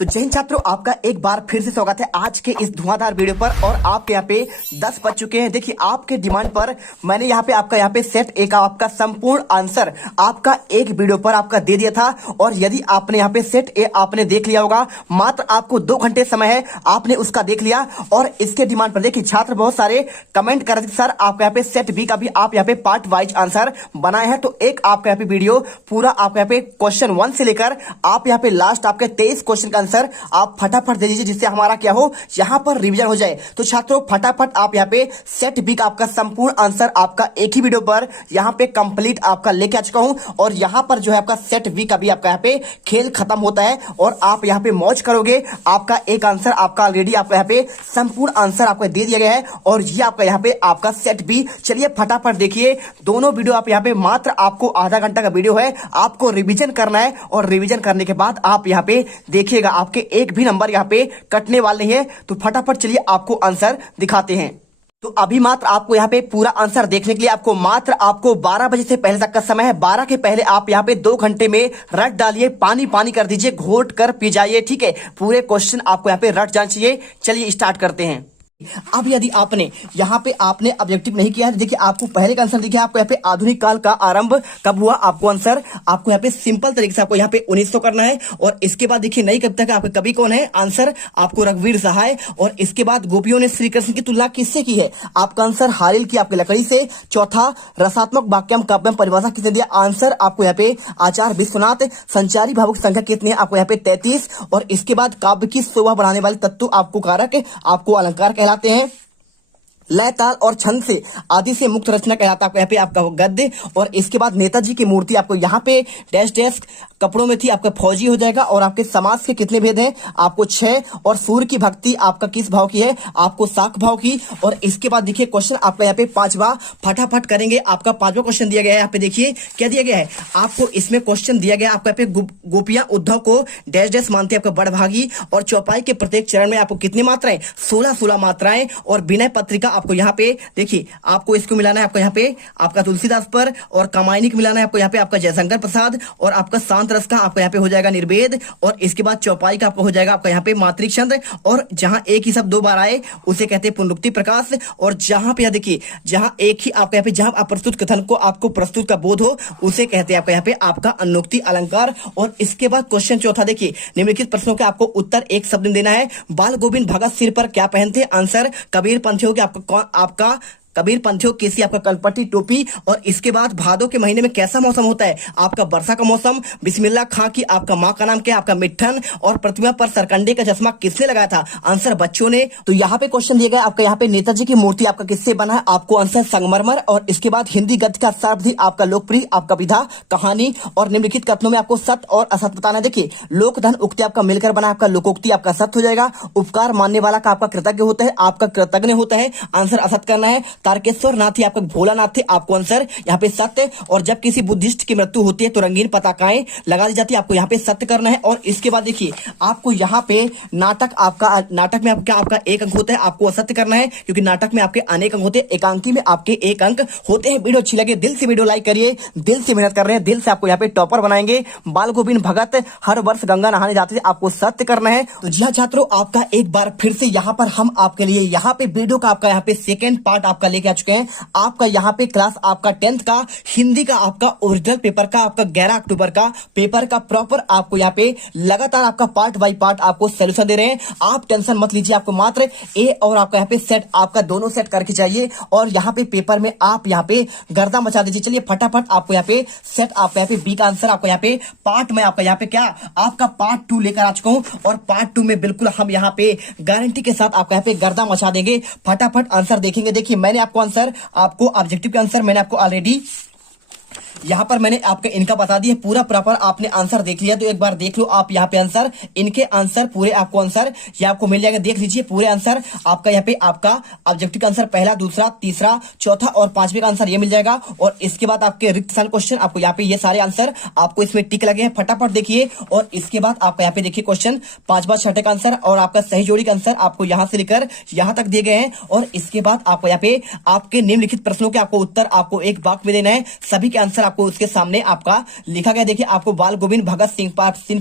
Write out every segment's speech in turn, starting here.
तो जय हिंद छात्रों, आपका एक बार फिर से स्वागत है आज के इस धुआंधार वीडियो पर। और आपके यहाँ पे 10 बज चुके हैं। देखिए, आपके डिमांड पर मैंने यहाँ पे आपका सेट ए का आपका संपूर्ण आंसर आपका एक वीडियो पर आपका दे दिया था। और यदि आपने यहाँ पे सेट ए आपने देख लिया होगा, मात्र आपको 2 घंटे समय है, आपने उसका देख लिया। और इसके डिमांड पर देखिए छात्र बहुत सारे कमेंट कर रहे थे, सर आपका यहाँ पे सेट बी का भी आप यहाँ पे पार्ट वाइज आंसर बनाए हैं। तो एक आपका यहाँ पे वीडियो पूरा आपका यहाँ पे क्वेश्चन 1 से लेकर आप यहाँ पे लास्ट आपके 23 क्वेश्चन का आंसर आप फटाफट दे दीजिए, जिससे हमारा क्या हो, यहां पर रिवीजन हो जाए। तो छात्रों फटाफट आप यहां पे सेट बी का आपका संपूर्ण आंसर आपका एक ही वीडियो पर यहां पे कंप्लीट आपका लेके आ चुका हूं। और यहां पर जो है आपका सेट बी का भी आपका यहां पे खेल खत्म होता है और आप यहां पे मौज करोगे। आपका एक आंसर आपका ऑलरेडी आपका यहां पे संपूर्ण आंसर आपको दे दिया गया है और ये आपका यहां पे आपका सेट बी। चलिए फटाफट देखिए दोनों वीडियो। आप यहां पे मात्र आपको आधा घंटा का वीडियो है, आपको रिवीजन करना है और रिवीजन करने के बाद आप यहां पे देखिएगा आपके एक भी नंबर यहां पे कटने वाले नहीं है। तो फटाफट चलिए आपको आंसर दिखाते हैं। तो अभी मात्र आपको यहाँ पे पूरा आंसर देखने के लिए आपको 12 बजे से पहले तक का समय है। 12 के पहले आप यहाँ पे 2 घंटे में रट डालिए, पानी पानी कर दीजिए, घोट कर पी जाइए, ठीक है। पूरे क्वेश्चन आपको यहाँ पे रट जाना चाहिए। चलिए स्टार्ट करते हैं। अब यदि आपने यहाँ पे आपने ऑब्जेक्टिव नहीं किया है, देखिए आपको पहले का आंसर देखिए, आपको यहाँ पे आधुनिक काल का आरंभ कब हुआ, आपको आंसर आपको यहाँ पे सिंपल तरीके से आपको यहाँ पे 1900 करना है। और इसके बाद देखिए नई कविता का आपके कवि कौन है, आंसर आपको रघुवीर सहाय। और इसके बाद गोपियों ने श्री कृष्ण की तुलना किससे की है, आपका आंसर हारिल की आपकी लकड़ी से। चौथा, रसात्मक वाक्यम काव्यम परिभाषा किसने दिया, आंसर आपको यहाँ पे आचार्य विश्वनाथ। संचारी भावुक संख्या कितनी है, आपको यहाँ पे 33। और इसके बाद काव्य की शोभा बढ़ाने वाले तत्व आपको कारक आपको अलंकार कहलाते हैं। लय ताल और छंद से आदि से मुक्त रचना कहलाता है आपको यहाँ पे आपका गद्य। और इसके बाद नेताजी की मूर्ति आपको यहाँ पे डैश डैश कपड़ों में थी, आपका फौजी हो जाएगा। और आपके समाज के कितने भेद हैं, आपको 6। और सूर्य की भक्ति आपका किस भाव की है, आपको शाक भाव की। और इसके बाद देखिए क्वेश्चन आपका यहाँ पे 5वां फटाफट करेंगे। आपका 5वां क्वेश्चन दिया गया है, यहाँ पे देखिए क्या दिया गया है आपको। इसमें क्वेश्चन दिया गया आपको यहाँ पे गोपियां उद्धव को डैश डैश मानते हैं आपका बड़भागी। और चौपाई के प्रत्येक चरण में आपको कितनी मात्राएं, 16 मात्राएं। और विनय पत्रिका आपको यहाँ पे देखिए आपको इसको मिलाना है आपको यहाँ पे आपका तुलसीदास पर। और कामायनी को मिलाना है आपको यहाँ पे आपका जयशंकर प्रसाद। और आपका शांत रस का आपको यहाँ पे हो जाएगा निर्वेद। और इसके बाद चौपाई का आपको हो जाएगा आपका यहाँ पे मातृक छंद। और जहां एक ही शब्द 2 बार आए उसे कहते हैं पुनरुक्ति प्रकाश। और जहां पे देखिए जहां एक ही आपका यहाँ पे जहां अप्रस्तुत कथन को आपको प्रस्तुत का बोध हो उसे कहते हैं आपका यहाँ पे आपका अनुक्ति अलंकार। और इसके बाद क्वेश्चन चौथा देखिए, निम्नलिखित प्रश्नों के आपको उत्तर एक शब्द में देना है। बाल गोविंद भगत सिर पर क्या पहनते, आंसर कबीर पंथियों के आपका कबीर पंथियों किसी आपका कलपट्टी टोपी। और इसके बाद भादों के महीने में कैसा मौसम होता है, आपका वर्षा का मौसम। बिस्मिल्लाह खां की आपका माँ का नाम क्या है, आपका मिट्ठन। और प्रतिमा पर सरकंडे का चश्मा किसने लगाया था, आंसर बच्चों ने। तो यहाँ पे क्वेश्चन दिया गया आपका यहाँ पे नेताजी की मूर्ति आपका किससे बना है, आपको आंसर संगमरमर। और इसके बाद हिंदी गद्य का सर्वाधिक आपका लोकप्रिय आपका विधा कहानी। और निम्नलिखित कथनों में आपको सत्य और असत्य बताना है। देखिए लोकधन उक्ति आपका मिलकर बना, आपका लोकोक्ति आपका सत्य हो जाएगा। उपकार मानने वाला का आपका कृतज्ञ होता है, आपका कृतज्ञ होता है, आंसर असत्य करना है। तारकेश्वर नाथ आपका भोलानाथ थे, आपको आंसर यहाँ पे सत्य। और जब किसी बुद्धिस्ट की मृत्यु होती है तो रंगीन पताकाएं लगा दी जाती है, आपको यहाँ पे सत्य करना है। और इसके बाद देखिए आपको यहाँ पे नाटक में आपका 1 अंक होता है, आपको असत्य करना है क्योंकि नाटक में आपके अनेक अंक होते हैं, एकांकी में आपके 1 अंक होते हैं। वीडियो अच्छी लगे दिल से वीडियो लाइक करिए, दिल से मेहनत कर रहे हैं, दिल से आपको यहाँ पे टॉपर बनाएंगे। बाल गोविंद भगत हर वर्ष गंगा नहाने जाते थे, आपको सत्य करना है। तो जी हाँ छात्रों, आपका एक बार फिर से यहाँ पर हम आपके लिए यहाँ पे वीडियो का आपका यहाँ पे सेकेंड पार्ट आपका लेके आ चुके हैं। आपका यहाँ पे क्लास आपका 10th का हिंदी का आपका ओरिजिनल पेपर का आपका 11 अक्टूबर का पेपर का प्रॉपर आपको यहाँ पे लगातार आपका पार्ट बाय पार्ट आपको सोल्यूशन दे रहे हैं। आप टेंशन मत लीजिए, आपको मात्र ए और आपका यहाँ पे सेट आपका दोनों सेट करके चाहिए। और यहाँ पे पेपर में आप यहाँ पे गर्दा मचा दीजिए। चलिए फटाफट आपको यहाँ पे सेट आपका यहाँ पे बी का आंसर आपको यहाँ पे पार्ट में आपका यहाँ पे क्या आपका पार्ट 2 लेकर आ चुका हूँ। और पार्ट 2 में बिल्कुल हम यहाँ पे गारंटी के साथ आपका यहाँ पे गर्दा मचा देंगे। फटाफट आंसर देखेंगे। देखिए मैंने आपको आंसर आपको ऑब्जेक्टिव के आंसर मैंने आपको ऑलरेडी यहाँ पर मैंने आपके इनका बता दिया, पूरा प्रॉपर आपने आंसर देख लिया। तो एक बार देख लो आप यहाँ पे आंसर, इनके आंसर पूरे आपको आंसर ये आपको मिल जाएगा। देख लीजिए पूरे आंसर आपका यहाँ पे आपका ऑब्जेक्टिव का आंसर पहला, दूसरा, तीसरा, चौथा और 5वें का आंसर ये मिल जाएगा। और इसके बाद आपके रिक्त स्थान क्वेश्चन आपको यहाँ पे ये सारे आंसर आपको इसमें टिक लगे हैं, फटाफट देखिए। और इसके बाद आपका यहाँ पे देखिए क्वेश्चन 5वां 6ठे का आंसर और आपका सही जोड़ी का आंसर आपको यहाँ से लेकर यहाँ तक दिए गए हैं। और इसके बाद आपको यहाँ पे आपके निम्नलिखित प्रश्नों के आपको उत्तर आपको एक वाक्य में देना है। सभी के आंसर आपको उसके सामने आपका लिखा गया। देखिए आपको बाल गोविंद भगत सिंह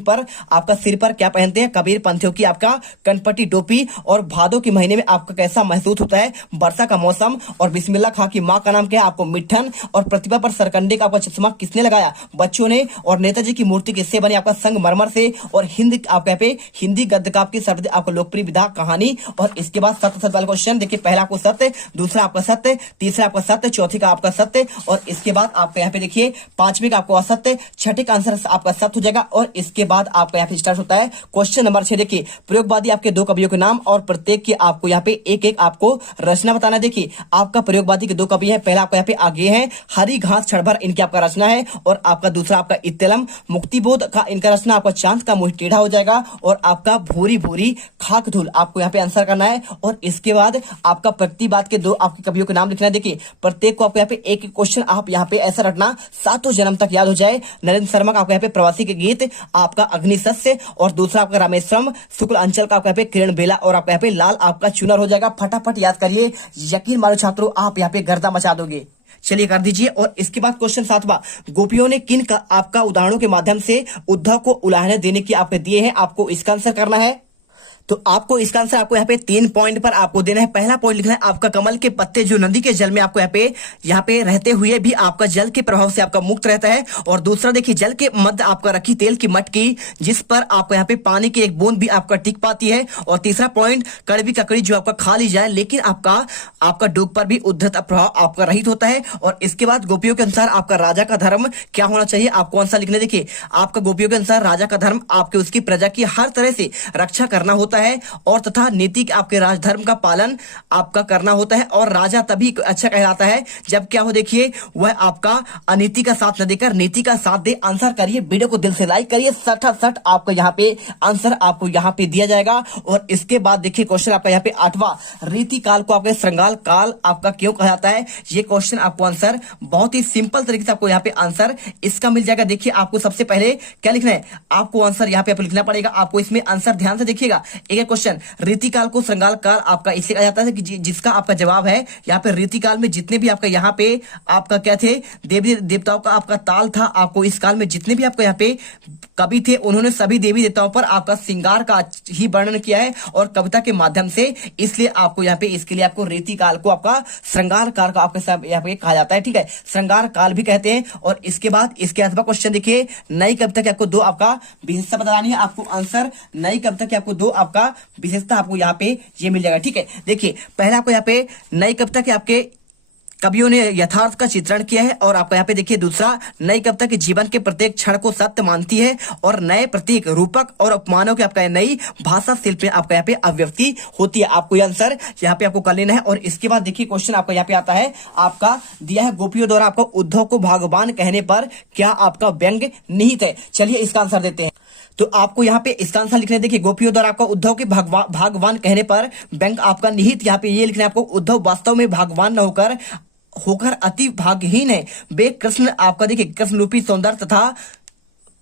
पर आपका सिर पर क्या पहनते हैं, कबीर पंथियों की आपका कनपटी टोपी। और भादों के महीने में आपका कैसा महसूस होता है, वर्षा का मौसम। और बिस्मिल्लाह खां की माँ का नाम क्या है, आपको मिठन। और प्रतिभा पर सरकंडे का आपका चश्मा किसने लगाया, बच्चों ने। और नेताजी की मूर्ति किससे बनी, आपका संगमरमर से। और आपका यहाँ पे हिंदी गद्य का आपकी सर्वोदय आपको लोकप्रिय विधा कहानी। और इसके बाद सत्य सत्य वाला क्वेश्चन देखिए, पहला आपको सत्य, दूसरा आपका सत्य, तीसरा आपका सत्य, चौथी का आपका सत्य। और इसके बाद आपका यहाँ पे देखिए पांचवी का आपको असत्य, छठे का आंसर आपका सत्य हो जाएगा। और इसके बाद आपका यहाँ पे स्टार्ट होता है क्वेश्चन नंबर 6। देखिए प्रयोगवादी आपके दो कवियों के नाम और प्रत्येक की आपको यहाँ पे एक एक आपको रचना बताना। देखिए आपका प्रयोगवादी के दो कवि है, पहला आपका यहाँ पे आगे है हरी घास क्षणभर, इनकी आपका रचना है। और आपका दूसरा आपका इत्तलम मुक्तिबोध का इनका रचना, आपका चांद का मुंह टेढ़ा हो जाएगा। और आपका भूरी भूरी खाक धूल आपको यहाँ पे आंसर करना है। और इसके बाद आपका प्रतिवाद के दो आपके कवियों के नाम लिखना है। देखिए प्रत्येक को आपको यहाँ पे एक एक क्वेश्चन आप यहाँ पे ऐसा रखना सातों जन्म तक याद हो जाए। नरेंद्र शर्मा का आपको यहाँ पे प्रवासी के गीत, आपका अग्निशस्य। और दूसरा आपका रामेश्वरम शुक्ल अंचल का आपको यहाँ पे किरण बेला। और आपका यहाँ पे लाल आपका चुनर हो जाएगा। फटाफट याद करिए, यकीन मानो छात्रों आप यहाँ पे गर्दा मचा दोगे। चलिए कर दीजिए। और इसके बाद क्वेश्चन 7वां, गोपियों ने किन का आपका उदाहरणों के माध्यम से उद्धव को उलाहने देने की आपके दिए हैं, आपको इसका आंसर करना है। तो आपको इसका आंसर आपको यहाँ पे 3 पॉइंट पर आपको देना है। पहला पॉइंट लिखना है आपका कमल के पत्ते जो नदी के जल में आपको यहाँ पे रहते हुए भी आपका जल के प्रभाव से आपका मुक्त रहता है। और दूसरा देखिए जल के मध्य आपका रखी तेल की मटकी जिस पर आपको यहाँ पे पानी की एक बूंद भी आपका टिक पाती है। और तीसरा पॉइंट कड़वी ककड़ी जो आपका खा ली जाए लेकिन आपका डूब पर भी उद्धत प्रभाव आपका रहित होता है। और इसके बाद गोपियों के अनुसार आपका राजा का धर्म क्या होना चाहिए, आपको आंसर लिखने। देखिए आपका गोपियों के अनुसार राजा का धर्म आपके उसकी प्रजा की हर तरह से रक्षा करना होता है। और तथा नीति आपके राजधर्म का पालन आपका करना होता है। और राजा तभी अच्छा कहलाता है जब क्या हो, देखिए वह आपका अनीति का साथ न देकर नीति का साथ दे। आंसर करिए, वीडियो को दिल से लाइक करिए। सट आपको यहाँ पे आंसर आपको यहाँ पे दिया जाएगा। और इसके बाद देखिए क्वेश्चन आपका यहाँ पे 8वां, रीति काल को आपके श्रृंगार काल आपका क्यों कहा जाता है। ये क्वेश्चन आपको आंसर बहुत ही सिंपल तरीके से आपको यहाँ पे आंसर इसका मिल जाएगा। देखिए आपको सबसे पहले क्या लिखना है, आपको आंसर यहाँ पे आपको लिखना पड़ेगा। आपको इसमें आंसर ध्यान से देखिएगा। एक क्वेश्चन, रीतिकाल को श्रृंगार काल आपका इससे कहा जाता है कि जिसका आपका जवाब है यहाँ पे रीतिकाल में जितने भी आपका यहाँ पे आपका क्या थे देवी देवताओं का आपका ताल था। आपको इस काल में जितने भी आपको यहाँ पे कवि थे उन्होंने सभी देवी देवताओं पर आपका श्रृंगार का ही वर्णन किया है और कविता के माध्यम से। इसलिए आपको यहाँ पे इसके लिए आपको रीतिकाल को आपका श्रृंगार काल का आपके सब यहाँ पे कहा जाता है। ठीक है, श्रृंगार काल भी कहते हैं। और इसके बाद इसके 8वां क्वेश्चन देखिए, नई कविता की आपको दो आपका विशेषता बतानी है। आपको आंसर नई कविता की आपको दो आपका विशेषता आपको यहाँ पे ये मिल जाएगा। ठीक है, देखिए पहला आपको यहाँ पे नई कविता के आपके कवियों ने यथार्थ का चित्रण किया है। और आपको यहाँ पे देखिए दूसरा, नई कविता के जीवन के प्रत्येक क्षण को सत्य मानती है। और नए प्रतीक रूपक और उपमानों के आपका नई भाषा शिल्प में आपका यहाँ पे अभिव्यक्ति होती है। आपको यह आंसर यहाँ पे आपको कर लेना है। और इसके बाद देखिए क्वेश्चन आपका यहाँ पे आता है, आपका दिया है गोपियों द्वारा आपको उद्धव को भगवान कहने पर क्या आपका व्यंग निहित है। चलिए इसका आंसर देते हैं। तो आपको यहाँ पे इसका आंसर लिखना है। देखिए गोपियों द्वारा आपका उद्धव के भगवान कहने पर बैंक आपका निहित यहाँ पे ये लिखना है आपको, उद्धव वास्तव में भगवान न होकर अति भाग्यहीन है। वे कृष्ण आपका देखिए कृष्ण रूपी सौंदर्य तथा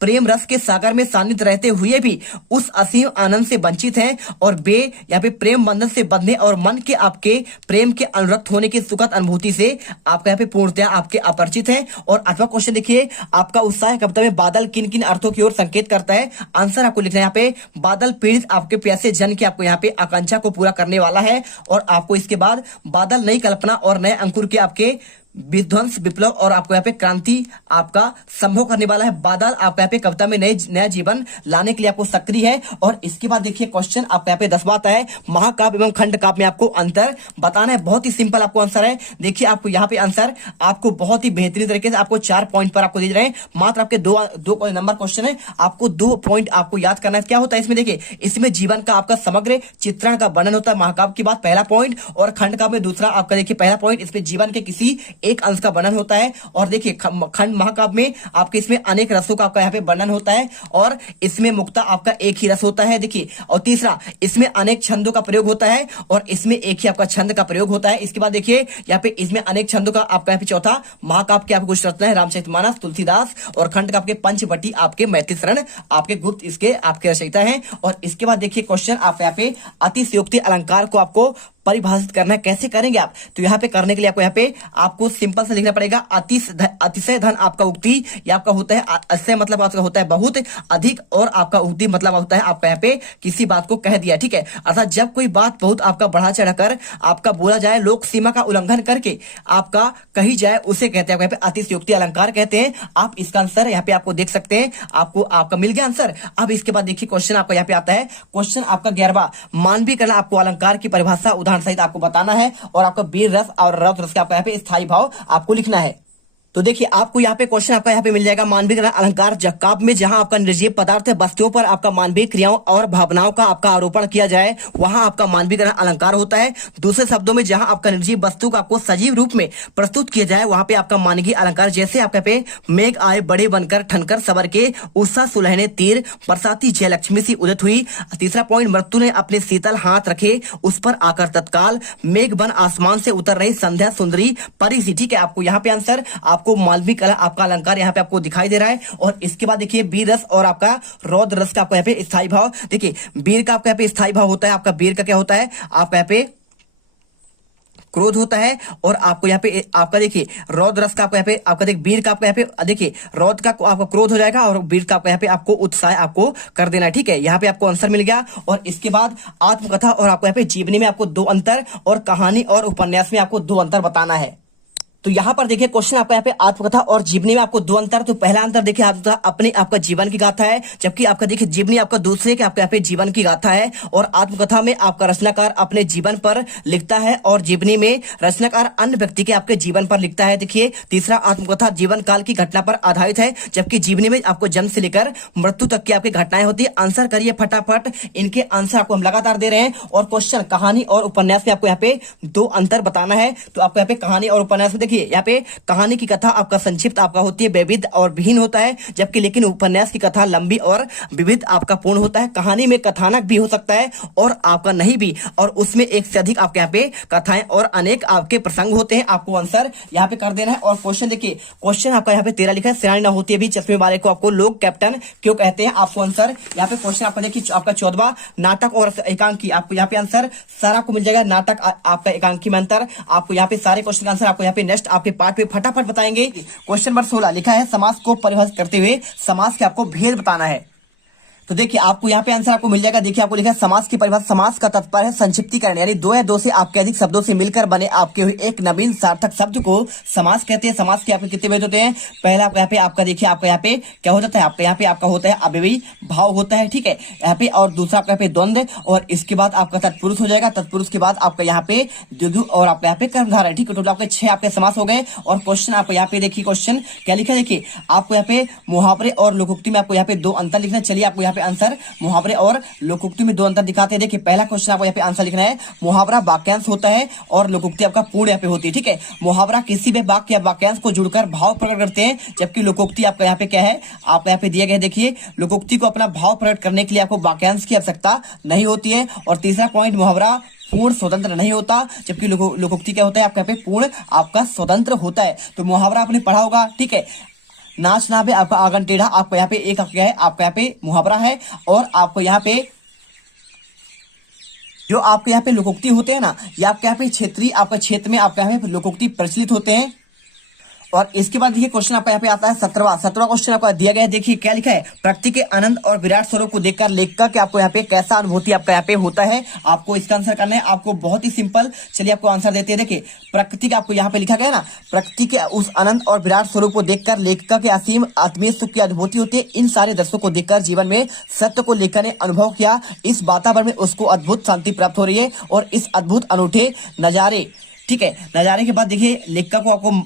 प्रेम रस के सागर में सानिध रहते हुए भी उस असीम आनंद से वंचित हैं। और वे यहाँ पे प्रेम बंधन से बंधने और मन के आपके प्रेम के अनुरक्त होने की सुखद अनुभूति से आपका यहाँ पे पूर्णतया आपके अपरिचित हैं। और 8वां क्वेश्चन देखिए, आपका उत्साह कविता में बादल किन किन अर्थों की ओर संकेत करता है। आंसर आपको लिखना है यहाँ पे, बादल पीड़ित आपके प्यासे जन की आपको यहाँ पे आकांक्षा को पूरा करने वाला है। और आपको इसके बाद बादल नई कल्पना और नए अंकुर के आपके विध्वंस विप्लव और आपको यहाँ पे क्रांति आपका संभव करने वाला है। बादल आपका यहाँ पे कविता में नया जीवन लाने के लिए आपको सक्रिय है। और इसके बाद देखिए क्वेश्चन आपका यहाँ पे 10वां आता है, महाकाव्य एवं खंड काव्य में आपको अंतर बताना है। बहुत ही सिंपल आपको आंसर है। देखिए आपको यहाँ पे आंसर आपको बहुत ही बेहतरीन तरीके से आपको 4 पॉइंट पर आपको दे रहे हैं। मात्र आपके दो नंबर क्वेश्चन है, आपको 2 पॉइंट आपको याद करना है। क्या होता है इसमें, देखिए इसमें जीवन का आपका समग्र चित्रण का वर्णन होता है महाकाव्य की बात पहला पॉइंट, और खंड काव्य में दूसरा आपका देखिए पहला पॉइंट इसमें जीवन के किसी एक अंश का वर्णन होता है। और देखिए खंड महाकाव्य में आपके इसमें अनेक रसों का आपका यहाँ पे वर्णन होता है और इसमें मुक्ता आपका एक ही रस होता है। देखिए और तीसरा इसमें अनेक छंदों का प्रयोग होता है और इसमें एक ही आपका छंद का प्रयोग होता है। इसके बाद देखिए यहाँ पे इसमें अनेक छंदों का आपका यहाँ पे चौथा महाकाव्य के आपको कुछ रचना है, रामचरितमानस, तुलसीदास, और खंड का आपके पंचवटी आपके मैत्रीशरण आपके गुप्त इसके आपके रचयिता हैं। और इसके बाद देखिए क्वेश्चन आप यहाँ पे अतिशयोक्ति अलंकार को आपको परिभाषित करना है। कैसे करेंगे आप? तो यहाँ पे करने के लिए आपको सिंपल से लिखना पड़ेगा अतिशय धन आपका उक्ति, या आपका होता है अतिशय मतलब आपका होता है बहुत अधिक, और आपका उक्ति मतलब होता है आपका यहाँ पे किसी बात को कह दिया, ठीक है। अर्थात जब कोई बात बहुत आपका बढ़ा चढ़ाकर आपका बोला जाए, लोक सीमा का उल्लंघन करके आपका कही जाए, उसे कहते हैं यहाँ पे अतिशयोक्ति अलंकार कहते हैं। आप इसका आंसर यहाँ पे आपको देख सकते हैं, आपको आपका मिल गया आंसर। अब इसके बाद देखिए क्वेश्चन आपका यहाँ पे आता है, क्वेश्चन आपका 11वां, मानवीकरण आपको अलंकार की परिभाषा उदाहरण सहित आपको बताना है, और आपका वीर रस और रौद्र रस का आपका यहाँ पे स्थायी भाव आपको लिखना है। तो देखिए आपको यहाँ पे क्वेश्चन आपका यहाँ पे मिल जाएगा, मानवीय अलंकार काव्य में जहां आपका निर्जीव पदार्थ वस्तुओं पर आपका मानवीय क्रियाओं और भावनाओं का आपका आरोपण किया जाए, वहां आपका मानवीय अलंकार होता है। दूसरे शब्दों में जहां आपका निर्जीव वस्तु का आपको सजीव रूप में प्रस्तुत किया जाए, वहां पे आपका मानवीय अलंकार, जैसे आपके पे मेघ आए बड़े बनकर ठनकर सबर के, उषा सुलहने तीर बरसाती जयलक्ष्मी सी उदित हुई। तीसरा पॉइंट, मृत्यु ने अपने शीतल हाथ रखे उस पर आकर तत्काल, मेघ बन आसमान से उतर रही संध्या सुंदरी परी सी। ठीक है, आपको यहाँ पे आंसर आपको मालविक आपका अलंकार यहाँ पे आपको दिखाई दे रहा है। और इसके बाद देखिए वीर रस और आपका रौद्र रस का आपको यहाँ पे स्थायी भाव। देखिए वीर का आपका यहाँ पे स्थायी भाव होता है, आपका वीर का क्या होता है, आपका यहाँ पे क्रोध होता है। और आपको यहाँ पे आपका देखिए रौद्र रस का आपको यहाँ पे आपका देखिए वीर का आपको यहाँ पे देखिए रौद्र का आपका क्रोध हो जाएगा, और वीर का आपको यहाँ पे आपको उत्साह आपको कर देना है। ठीक है, यहाँ पे आपको आंसर मिल गया। और इसके बाद आत्मकथा और आपको यहाँ पे जीवनी में आपको 2 अंतर, और कहानी और उपन्यास में आपको 2 अंतर बताना है। तो यहाँ पर देखिए क्वेश्चन आपका यहाँ पे आत्मकथा और जीवनी में आपको 2 अंतर। तो पहला अंतर देखिए अपने आपका जीवन की गाथा है, जबकि आपका देखिए जीवनी आपका दूसरे के आपके यहाँ पे जीवन की गाथा है। और आत्मकथा में आपका रचनाकार अपने जीवन पर लिखता है, और जीवनी में रचनाकार अन्य व्यक्ति के आपके जीवन पर लिखता है। देखिए तीसरा, आत्मकथा जीवन काल की घटना पर आधारित है, जबकि जीवनी में आपको जन्म से लेकर मृत्यु तक की आपकी घटनाएं होती है। आंसर करिए फटाफट, इनके आंसर आपको हम लगातार दे रहे हैं। और क्वेश्चन कहानी और उपन्यास में आपको यहाँ पे 2 अंतर बताना है। तो आपको यहाँ पे कहानी और उपन्यास में देखिए यहाँ पे कहानी की कथा आपका संक्षिप्त आपका होती है, विविध और विहीन होता है, जबकि लेकिन उपन्यास की कथा लंबी और विविध आपका पूर्ण होता है। कहानी में कथानक भी हो सकता है और आपका नहीं भी, और उसमें एक से अधिक आपके यहाँ पे कथाएं और अनेक आपके प्रसंग होते हैं। आपको आंसर यहाँ पे कर देना है। और क्वेश्चन देखिए, क्वेश्चन आपका यहाँ पे 13 लिखा है, सिरानी ना होती है भी चश्मे वाले को आपको लोग कैप्टन क्यों कहते हैं। आपको आंसर यहाँ पे क्वेश्चन आपका देखिए आपका 14वां, नाटक और एकांकी। आपको यहाँ पे आंसर सारा को मिल जाएगा, नाटक आपका एकांकी में अंतर। आपको यहाँ पे सारे क्वेश्चन का आंसर आपको यहाँ पे नेक्स्ट आपके पार्ट पे फटाफट बताएंगे। क्वेश्चन नंबर 16 लिखा है, समास को परिभाषित करते हुए समास के आपको भेद बताना है। तो देखिए आपको यहाँ पे आंसर आपको मिल जाएगा। देखिए आपको लिखा है समास की परिभाषा, समास का तात्पर्य है संक्षिप्तीकरण, यानी 2 या 2 से आपके अधिक शब्दों से मिलकर बने आपके हुए एक नवीन सार्थक शब्द को समास कहते हैं। समास के आपके कितने भेद होते हैं? पहला आपका यहाँ पे आपका देखिए आपका यहाँ पे क्या हो जाता है, आपका यहाँ पे आपका होता है अव्ययी भाव होता है, ठीक है यहाँ पे। और दूसरा आपका यहाँ पे द्वंद्व, और इसके बाद आपका तत्पुरुष हो जाएगा। तत्पुरुष के बाद आपका यहाँ पे द्विगु, और आपका यहाँ पे कर्मधारय, ठीक है। टोटल आपके 6 आपके समास हो गए। और क्वेश्चन आपको यहाँ पे देखिए क्वेश्चन क्या लिखा है, देखिए आपको यहाँ पे मुहावरे और लोकोक्ति में आपको यहाँ पे 2 अंतर लिखना है। चलिए आपको यहाँ पे आंसर मुहावरे और लोकोक्ति में 2 अंतर दिखाते हैं। देखिए पहला क्वेश्चन आपको यहाँ पे आंसर लिखना है, मुहावरा वाक्यांश होता है और लोकोक्ति आपका पूर्ण यहाँ पे होती है, ठीक है। मुहावरा किसी भी वाक्य या वाक्यांश को जुड़कर भाव प्रकट करते हैं, जबकि लोकोक्ति आपका यहाँ पे क्या है, आपका यहाँ पे दिया गया है। देखिए लोकोक्ति को अपना भाव प्रकट करने के लिए आपको वाक्यांश की आवश्यकता नहीं होती है। और तीसरा पॉइंट, मुहावरा पूर्ण स्वतंत्र नहीं होता, जबकि लोकोक्ति क्या होता है, आपका यहाँ पे पूर्ण आपका स्वतंत्र होता है। तो मुहावरा आपने पढ़ा होगा, ठीक है। नाच ना पे आपका आंगन टेढ़ा, आपको यहाँ पे एक क्या है, आपका यहाँ पे मुहावरा है। और आपको यहाँ पे जो आपके यहाँ पे लोकोक्ति होते हैं ना, ये आपके यहाँ पे क्षेत्रीय आपका क्षेत्र में आपके यहाँ पे लोकोक्ति प्रचलित होते हैं। और इसके बाद देखिए क्वेश्चन आपका यहाँ पे आता है 17वां क्वेश्चन आपका दिया गया है। देखिए क्या लिखा है, प्रकृति के आनंद और विराट स्वरूप को देखकर लेखक के आपको यहाँ पे कैसा अनुभूति आपका यहाँ पे होता है। आपको इसका आंसर करना है, आपको बहुत ही सिंपल। चलिए आपको आंसर देते हैं। देखिए प्रकृति का आपको यहाँ पे लिखा गया ना, प्रकृति के उस आनंद और विराट स्वरूप को देखकर लेखक के असीम आत्मीय सुख की अनुभूति होती है। इन सारे दृश्यों को देखकर जीवन में सत्य को लेखक ने अनुभव किया, इस वातावरण में उसको अद्भुत शांति प्राप्त हो रही है। और इस अद्भुत अनूठे नजारे, ठीक है, नजारे के बाद देखिए लेखक को आपको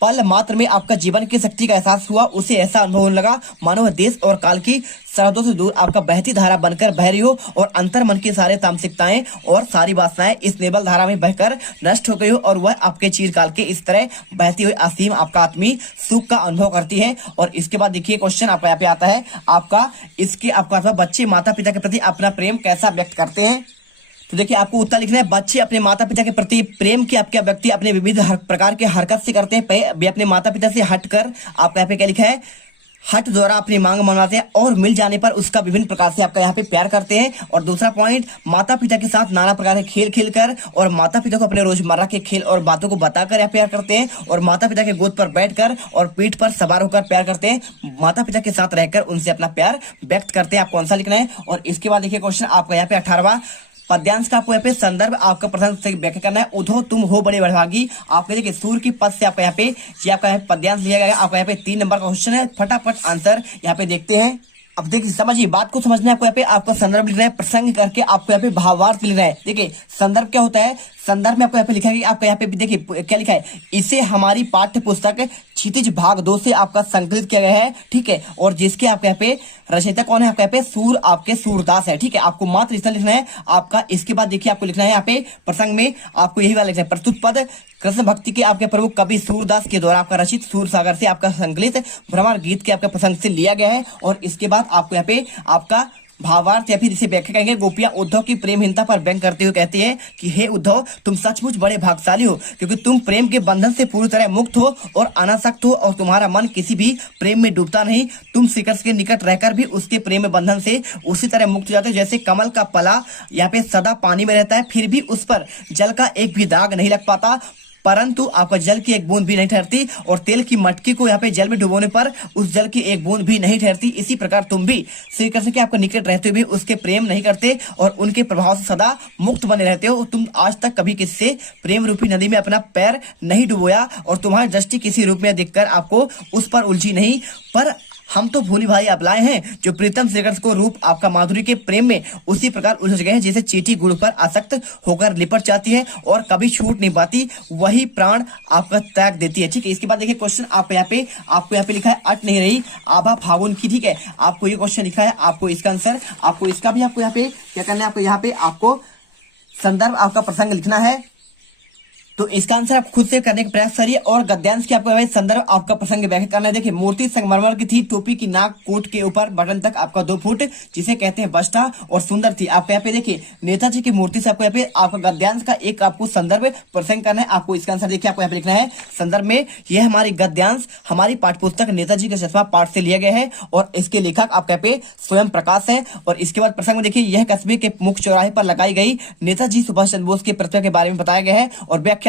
पल मात्र में आपका जीवन की शक्ति का एहसास हुआ, उसे ऐसा अनुभव होने लगा मानो देश और काल की सरहदों से दूर आपका बहती धारा बनकर बह रही हो, और अंतर मन की सारे तामसिकताएं और सारी वासनाएं इस नेबल धारा में बहकर नष्ट हो गई हो, और वह आपके चिरकाल के इस तरह बहती हुई असीम आपका आत्मीय सुख का अनुभव करती है। और इसके बाद देखिए क्वेश्चन आपका यहाँ पे आता है, आपका इसके आपका बच्चे माता पिता के प्रति अपना प्रेम कैसा व्यक्त करते हैं। तो देखिए आपको उत्तर लिखना है, बच्चे अपने माता पिता के प्रति प्रेम की आपके व्यक्ति अपने विविध प्रकार के हरकत से करते हैं। वे अपने माता पिता से हटकर आपका यहाँ पे क्या लिखा है, हट द्वारा अपनी मांग मनवाते हैं और मिल जाने पर उसका विभिन्न प्रकार से आपका यहाँ पे प्यार करते हैं। और दूसरा पॉइंट, माता पिता के साथ नाना प्रकार के खेल खेलकर और माता पिता को अपने रोजमर्रा के खेल और बातों को बताकर यहाँ प्यार करते हैं। और माता पिता के गोद पर बैठकर और पीठ पर सवार होकर प्यार करते हैं। माता पिता के साथ रहकर उनसे अपना प्यार व्यक्त करते हैं। आपको आंसर लिखना है। और इसके बाद देखिए क्वेश्चन आपका यहाँ पे 18वां पद्यांश का आपको यहाँ पे संदर्भ आपका प्रसंग से व्याख्या करना है। उधो तुम हो बड़े वैभागी। आपके देखिए सूर्य की पद से आपका यहाँ पे ये आपका यहाँ पद्यांश लिया गया है। आपका यहाँ पे 3 नंबर का क्वेश्चन है। फटाफट आंसर यहाँ पे देखते हैं। अब देखिए समझिए, बात को समझना है। आपको यहाँ पे आपका संदर्भ लिखना है, प्रसंग करके आपको यहाँ पे भावार्थ लिखना है। देखिए संदर्भ क्या होता है, संदर्भ में आपको यहाँ पे लिखा है कि आपका यहाँ पे देखिए क्या लिखा है, इसे हमारी पाठ्य पुस्तक क्षितिज भाग 2 से आपका संकलित किया गया है। ठीक है, और जिसके आपके यहाँ पे रचयिता कौन है, आपका यहाँ पे सूर आपके सूरदास है। ठीक है, आपको मात्र इतना लिखना है आपका। इसके बाद देखिए आपको लिखना है यहाँ पे प्रसंग में आपको यही वाला लिखना है, प्रस्तुत पद कृष्ण भक्ति के आपके प्रमुख कवि सूरदास के द्वारा आपका रचित सूर सागर से आपका संकलित भ्रमर गीत के आपके प्रसंग से लिया गया है। और इसके बाद आपको यहाँ पे आपका भावार्थ या फिर इसे व्याख्या करेंगे। गोपियां उद्धव की प्रेमहीनता पर व्यंग करते हुए कहती है कि हे उद्धव, तुम सचमुच बड़े भाग्यशाली हो, क्योंकि तुम प्रेम के बंधन से पूरी तरह मुक्त हो और अनासक्त हो और तुम्हारा मन किसी भी प्रेम में डूबता नहीं। तुम श्रीकृष्ण के निकट रहकर भी उसके प्रेम में बंधन से उसी तरह मुक्त हो जाते हो जैसे कमल का पला यहाँ पे सदा पानी में रहता है, फिर भी उस पर जल का एक भी दाग नहीं लग पाता, परंतु आपका जल की एक बूंद भी नहीं ठहरती। और तेल की मटकी को यहाँ पे जल में डुबोने पर उस जल की एक बूंद भी नहीं ठहरती। इसी प्रकार तुम भी श्री कृष्ण के आपको निकट रहते हुए उसके प्रेम नहीं करते और उनके प्रभाव से सदा मुक्त बने रहते हो। तुम आज तक कभी किसी से प्रेम रूपी नदी में अपना पैर नहीं डुबोया और तुम्हारी दृष्टि किसी रूप में देखकर आपको उस पर उलझी नहीं। पर हम तो भोली भाई अपलाए हैं जो प्रीतम श्रीकृष्ण को रूप आपका माधुरी के प्रेम में उसी प्रकार उलझ गए हैं जैसे चींटी गुड़ पर आसक्त होकर लिपट जाती है और कभी छूट नहीं पाती, वही प्राण आपका त्याग देती है। ठीक है, इसके बाद देखिए क्वेश्चन आपको यहाँ पे लिखा है अट नहीं रही आभा फागुन की। ठीक है, आपको ये क्वेश्चन लिखा है, आपको इसका आंसर, आपको इसका भी आपको यहाँ पे क्या करना है, आपको यहाँ पे आपको संदर्भ आपका प्रसंग लिखना है। तो इसका आंसर आप खुद से करने का प्रयास करिए। और गद्यांश की आपको संदर्भ आपका प्रसंग व्याख्या करना है। देखिए मूर्ति संगमरमर की थी, टोपी की नाक कोट के ऊपर बटन तक आपका 2 फुट, जिसे कहते हैं बस्ता, और सुंदर थी। आपको यहाँ पे देखिए नेताजी की मूर्ति से आपको यहाँ पे आपका गद्यांश का एक आपको संदर्भ प्रसंग करना है। आपको इसका आंसर देखिए आपको यहाँ पे लिखना है संदर्भ में, यह हमारी गद्यांश हमारी पाठ्यपुस्तक नेताजी के चश्मा पाठ से लिया गया है और इसके लेखक आपके यहाँ पे स्वयं प्रकाश है। और इसके बाद प्रसंग में देखिए यह कस्बे के मुख्य चौराहे पर लगाई गई नेताजी सुभाष चंद्र बोस की प्रतिमा के बारे में बताया गया है। और व्याख्या,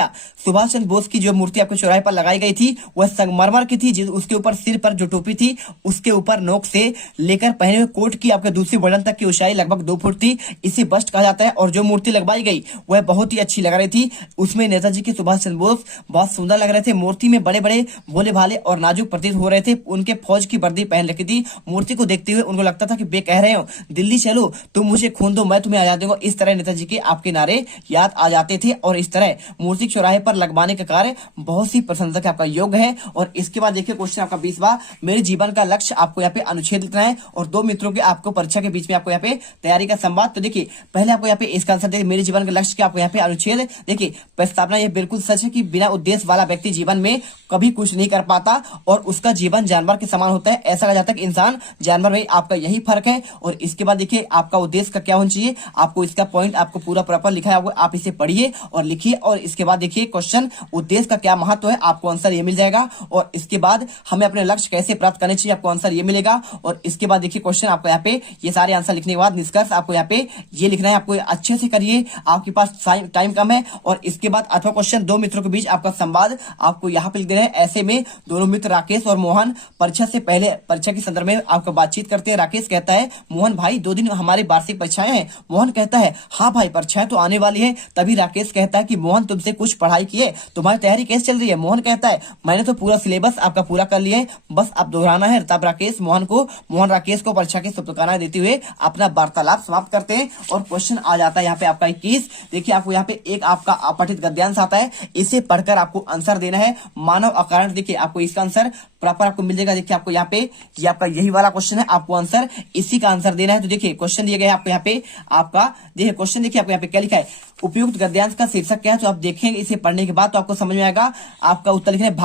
सुभाष चंद्र बोस की जो मूर्ति आपके चौराहे पर लगाई गई थी वह संगमरमर की थी, उसके ऊपर सिर पर जो टोपी थी उसके ऊपर नोक से लेकर पहने हुए कोट की आपके दूसरी बटन तक की ऊंचाई लगभग 2 फुट थी। इसे बस्ट कहा जाता है। और जो मूर्ति लगवाई गई वह बहुत ही अच्छी लग रही थी, उसमें नेताजी की सुभाष चंद्र बोस बहुत सुंदर लग रहे थे। मूर्ति में बड़े बड़े भोले भाले और नाजुक प्रतीत हो रहे थे। उनके फौज की वर्दी पहन रखी थी। मूर्ति को देखते हुए उनको लगता था कि वे कह रहे हो दिल्ली चलो, तुम मुझे खून दो, मैं तुम्हें आजाद दूंगा। इस तरह नेताजी के आपके नारे याद आ जाते थे। और इस तरह मूर्ति चौराहे पर लगवाने का कार्य बहुत सी प्रशंसा का आपका योग्य है। और इसके बाद देखिए क्वेश्चन आपका 20वां, मेरे जीवन का लक्ष्य, आपको यहाँ पे अनुच्छेद लिखना है और 2 मित्रों के आपको परीक्षा के बीच में आपको यहाँ पे तैयारी का संवाद। तो देखिए पहले आपको यहाँ पे इसका आंसर देखिए, मेरे जीवन का लक्ष्य के आपको यहाँ पे अनुच्छेद। देखिए प्रस्तावना ये बिल्कुल सच है कि बिना उद्देश्य वाला व्यक्ति जीवन में कभी कुछ नहीं कर पाता और उसका जीवन जानवर के समान होता है। ऐसा कहा जाता है कि इंसान जानवर में आपका यही फर्क है। और इसके बाद देखिए आपका उद्देश्य का क्या होना चाहिए, आपको इसका पॉइंट आपको पूरा प्रॉपर लिखा है, आप इसे पढ़िए और लिखिए। और इसके बाद देखिए क्वेश्चन उद्देश्य का क्या महत्व है, आपको आंसर ये मिल जाएगा। और इसके बाद हमें अपने लक्ष्य कैसे प्राप्त करने चाहिए, आपको आंसर ये मिलेगा। और इसके बाद देखिए क्वेश्चन आपको यहाँ पे ये सारे आंसर लिखने के बाद निष्कर्ष आपको यहाँ पे ये लिखना है। आपको अच्छे से करिए, आपके पास टाइम कम है। और इसके बाद अथवा क्वेश्चन 2 मित्रों के बीच आपका संवाद आपको यहाँ पे लिख देना है। ऐसे में दोनों मित्र राकेश और मोहन परीक्षा से पहले परीक्षा के संदर्भ में आपको बातचीत करते हैं। राकेश कहता है मोहन भाई 2 दिन हमारी वार्षिक परीक्षाएं हैं। मोहन कहता है हाँ भाई परीक्षाएं तो आने वाली है। तभी राकेश कहता है कि मोहन तुमसे कुछ पढ़ाई किए, तुम्हारी तैयारी कैसे चल रही है। मोहन कहता है मैंने तो पूरा सिलेबस आपका पूरा कर लिया है, बस अब दोहराना है। तब मोहन राकेश को परीक्षा की शुभकामनाएं देते हुए अपना वार्तालाप समाप्त करते हैं। और क्वेश्चन आ जाता है यहाँ पे आपका 21। देखिए आपको यहाँ पे एक आपका अपठित गद्यांश आता है, इसे पढ़कर आपको आंसर देना है। मानव अकारण, देखिए आपको इसका आंसर प्रॉपर आपको मिल जाएगा। देखिए आपको यहाँ पे ये आपका यही वाला क्वेश्चन है, आपको आंसर इसी का आंसर देना है। तो देखिए क्वेश्चन दिया गया है आपको यहाँ पे, आपका देखिए क्वेश्चन देखिए आपको यहाँ पे क्या लिखा है, उपयुक्त गद्यांश का शीर्षक क्या है। तो आप देखेंगे इसे पढ़ने के बाद तो आपको समझ में आएगा। आपका उत्तर लिखना है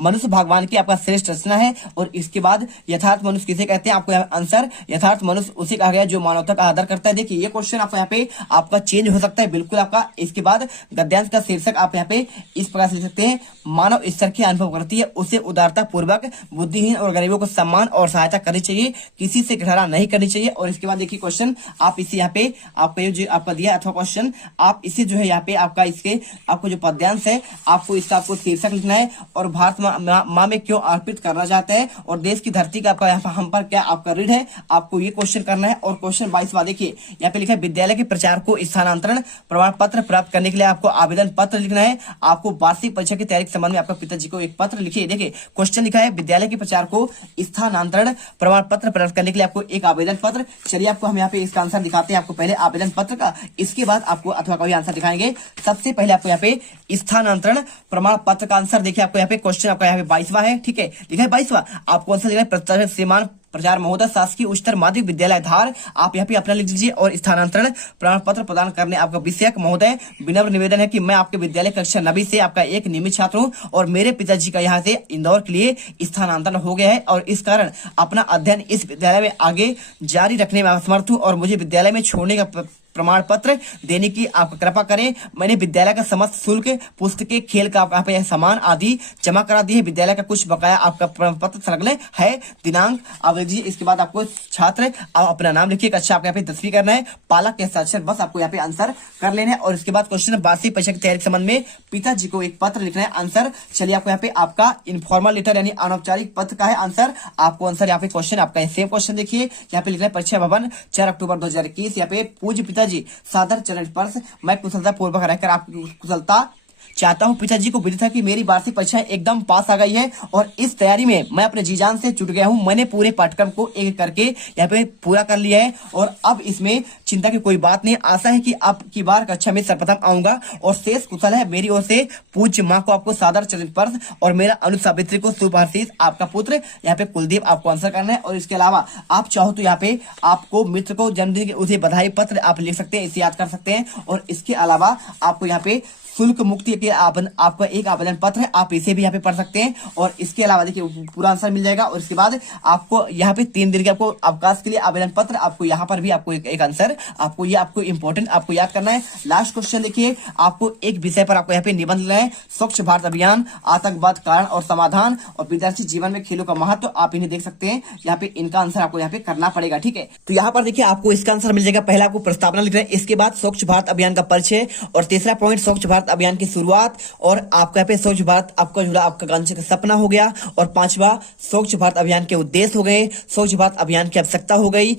मनुष्य भगवान की आपका श्रेष्ठ रचना है। और इसके बाद यथार्थ मनुष्य किसे कहते हैं, आपको आंसर यथार्थ मनुष्य उसे कहा गया जो मानवता का आदर करता है। देखिए ये क्वेश्चन आपको यहाँ पे आपका चेंज हो सकता है बिल्कुल आपका। इसके बाद गद्यांश का शीर्षक आप यहाँ पे इस प्रकार से लिख सकते हैं, मानव ईश्वर की अनुभव करती है, उसे उदारता पूर्वक बुद्धिहीन और गरीबों को सम्मान और सहायता करनी चाहिए, किसी से घृणा नहीं करनी चाहिए। और इसके बाद देखिए क्वेश्चन आप इसे यहाँ पे आपका जो आपका दिया अथवा क्वेश्चन आप इसे जो है यहाँ पे आपका इसके आपको जो पद्यांश है आपको इसका आपको शीर्षक लिखना है। और भारत माँ में क्यों अर्पित करना चाहते हैं और देश की धरती का आपका हम पर क्या आपका ऋण है, आपको ये क्वेश्चन करना है। और क्वेश्चन 22वां देखिए यहाँ पे लिखा है, विद्यालय के प्रचार को स्थानांतरण प्रमाण पत्र प्राप्त करने के लिए आपको आवेदन पत्र लिखना है। आपको वार्षिक परीक्षा की तैयारी के संबंध में आपका पिताजी को एक पत्र लिखिए। देखिए क्वेश्चन लिखा है, विद्यालय के प्रचार को स्थानांतरण प्रमाण पत्र प्राप्त करने के लिए आपको एक आवेदन पत्र। चलिए आपको हम यहाँ पे इसका आंसर दिखाते हैं, आपको पहले आवेदन पत्र का, इसके बाद आपको अथवा कोई आंसर दिखाएंगे। सबसे पहले आपको यहाँ पे स्थानांतरण प्रमाण पत्र का आंसर देखिए आपको यहाँ पे क्वेश्चन आपका यहाँ पे 22वां है, ठीक है, लिखा है 22वां। आपको आंसर लिखा है, प्रत्याशी श्रीमान प्रचार महोदय शासकीय उच्चतर माध्यमिक विद्यालय धार, आप यहाँ पे अपना लिख दीजिए। और स्थानांतरण प्रमाण पत्र प्रदान करने आपका विषयक महोदय, विनम्र निवेदन है कि मैं आपके विद्यालय कक्षा 9वीं से आपका एक नियमित छात्र हूँ और मेरे पिताजी का यहाँ से इंदौर के लिए स्थानांतरण हो गया है और इस कारण अपना अध्ययन इस विद्यालय में आगे जारी रखने में असमर्थ हूँ और मुझे विद्यालय में छोड़ने का प्रमाण पत्र देने की आप कृपा करें। मैंने विद्यालय का समस्त शुल्क, पुस्तकें, खेल का आपका सामान आदि जमा करा दिए। विद्यालय का कुछ बकाया आपका प्रमाण पत्र संलग्न है, दिनांक आप लीजिए। इसके बाद आपको छात्र आप अपना नाम लिखिए, कक्षा आपको यहाँ पे 10वीं करना है, पालक के हस्ताक्षर बस आपको यहाँ पे आंसर कर लेना है। और इसके बाद क्वेश्चन वार्षिक परीक्षा की तैयारी के संबंध में पिताजी को एक पत्र लिखना है, आंसर। चलिए आपको यहाँ पे आपका इनफॉर्मल लेटर यानी अनौपचारिक पत्र का है आंसर। आपको आंसर यहाँ पे क्वेश्चन आपका सेम क्वेश्चन देखिए यहाँ पे लिखना है, परीक्षा भवन 4 अक्टूबर 2021। यहाँ पे पूज्य पिताजी सादर चरण स्पर्श, मैं कुशलता पूर्वक रहकर आपकी कुशलता चाहता हूं। पिताजी को विदित है कि मेरी वार्षिक परीक्षाएं एकदम पास आ गई है और इस तैयारी में मैं अपने जी जान से जुट गया हूं। मैंने पूरे पाठ्यक्रम को एक करके यहाँ पे पूरा कर लिया है और अब इसमें चिंता की कोई बात नहीं। आशा है कि अब की बार कक्षा में सर्वप्रथम आऊंगा और शेष कुशल है। मेरी ओर से पूज्य माँ को आपको सादर चरण स्पर्श और मेरा अनु सावित्री को शुभ आशीष। आपका पुत्र यहाँ पे कुलदीप आपको आंसर करना है। और इसके अलावा आप चाहो तो यहाँ पे आपको मित्र को जन्मदिन के उसे बधाई पत्र आप लिख सकते हैं, इसे याद कर सकते हैं। और इसके अलावा आपको यहाँ पे शुल्क मुक्ति के आपका एक आवेदन पत्र है, आप इसे भी यहाँ पे पढ़ सकते हैं। और इसके अलावा देखिए पूरा आंसर मिल जाएगा। और इसके बाद आपको यहाँ पे 3 दिन के आपको अवकाश के लिए आवेदन पत्र, आपको यहाँ पर भी आपको एक आंसर, आपको ये आपको इंपॉर्टेंट आपको याद करना है। लास्ट क्वेश्चन देखिए, आपको एक विषय पर आपको यहाँ पे निबंध लेना है, स्वच्छ भारत अभियान, आतंकवाद कारण और समाधान और विद्यार्थी जीवन में खेलों का महत्व। तो आप इन्हें देख सकते हैं, यहाँ पे इनका आंसर आपको यहाँ पे करना पड़ेगा, ठीक है। तो यहाँ पर देखिए आपको इसका आंसर मिल जाएगा। पहला आपको प्रस्तावना लिखना है, इसके बाद स्वच्छ भारत अभियान का परिचय और तीसरा पॉइंट स्वच्छ भारत अभियान की शुरुआत और आपका यहाँ पे स्वच्छ भारत आपका जुड़ा आपका गांधी का सपना हो गया। और 5वां स्वच्छ भारत अभियान के उद्देश्य हो गए, स्वच्छ भारत अभियान की आवश्यकता हो गई,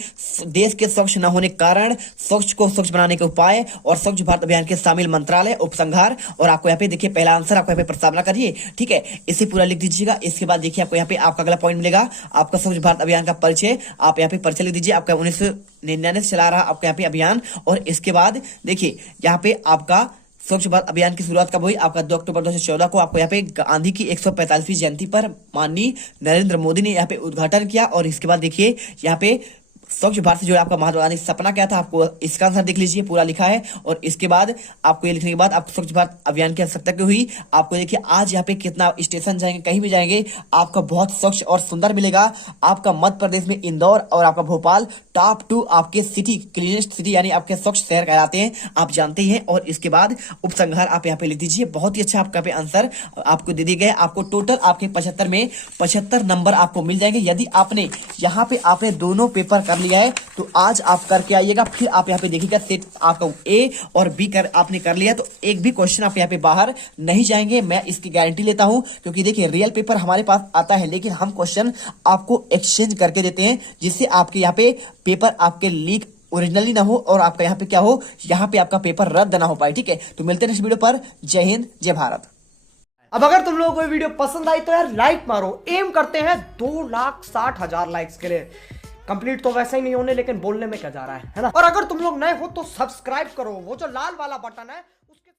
देश के स्वच्छ न होने के कारण, स्वच्छ को स्वच्छ बनाने के उपाय और स्वच्छ भारत अभियान के शामिल मंत्रालय उपसंहार। और आपको यहाँ पे देखिए पहला आंसर आपको यहाँ पे प्रस्तावना करिए, ठीक है, इसे पूरा लिख दीजिएगा। इसके बाद देखिए आपको यहाँ पे आपका अगला पॉइंट मिलेगा, आपका स्वच्छ भारत अभियान का परिचय, आप यहाँ पे परिचय लिख दीजिए। आपका 1999 से चला रहा आपका यहाँ पे अभियान। और इसके बाद देखिए यहाँ पे आपका स्वच्छ भारत अभियान की शुरुआत कब हुई, आपका 2 अक्टूबर 2014 को आपको यहाँ पे गांधी की 145वीं जयंती पर माननीय नरेंद्र मोदी ने यहाँ पे उद्घाटन किया। और इसके बाद देखिए यहाँ पे स्वच्छ भारत से जो आपका महात्मा गांधी सपना क्या था, आपको इसका आंसर देख लीजिए, पूरा लिखा है। और इसके बाद आपको ये लिखने के बाद आपको स्वच्छ भारत अभियान की आवश्यकता क्यों हुई, आपको देखिए आज यहाँ पे कितना स्टेशन जाएंगे, कहीं भी जाएंगे आपका बहुत स्वच्छ और सुंदर मिलेगा। आपका मध्य प्रदेश में इंदौर और आपका भोपाल टॉप 2 आपके सिटी क्लीनेस्ट सिटी यानी आपके स्वच्छ शहर कहलाते हैं, आप जानते ही हैं। और इसके बाद उपसंहार आप यहाँ पे लिख दीजिए, बहुत ही अच्छा आपका पे आंसर आपको दे दिए गए। आपको टोटल आपके 75 में 75 नंबर आपको मिल जाएंगे यदि आपने यहाँ पे आपने दोनों पेपर कर लिया है। तो आज आप करके आइएगा, फिर आप यहाँ पे देखिएगा सेट आपका ए और बी आपने कर लिया तो एक भी क्वेश्चन आप यहाँ पे बाहर नहीं जाएंगे, मैं इसकी गारंटी लेता हूं। क्योंकि देखिए रियल पेपर हमारे पास आता है लेकिन हम क्वेश्चन आपको एक्सचेंज करके देते हैं जिससे आपके यहाँ पे पेपर आपके लीक ओरिजिनली ना हो और आपका यहाँ पे क्या हो, यहाँ पे आपका पेपर रद्द ना हो पाए, ठीक है। तो मिलते हैं नेक्स्ट वीडियो पर। जय हिंद, जय भारत। अब अगर तुम लोगों को ये वीडियो पसंद आई तो यार लाइक मारो, एम करते हैं 2,60,000 लाइक्स के लिए। कंप्लीट तो वैसे ही नहीं होने, लेकिन बोलने में क्या जा रहा है ना। और अगर तुम लोग नए हो तो सब्सक्राइब करो, वो जो लाल वाला बटन है उसके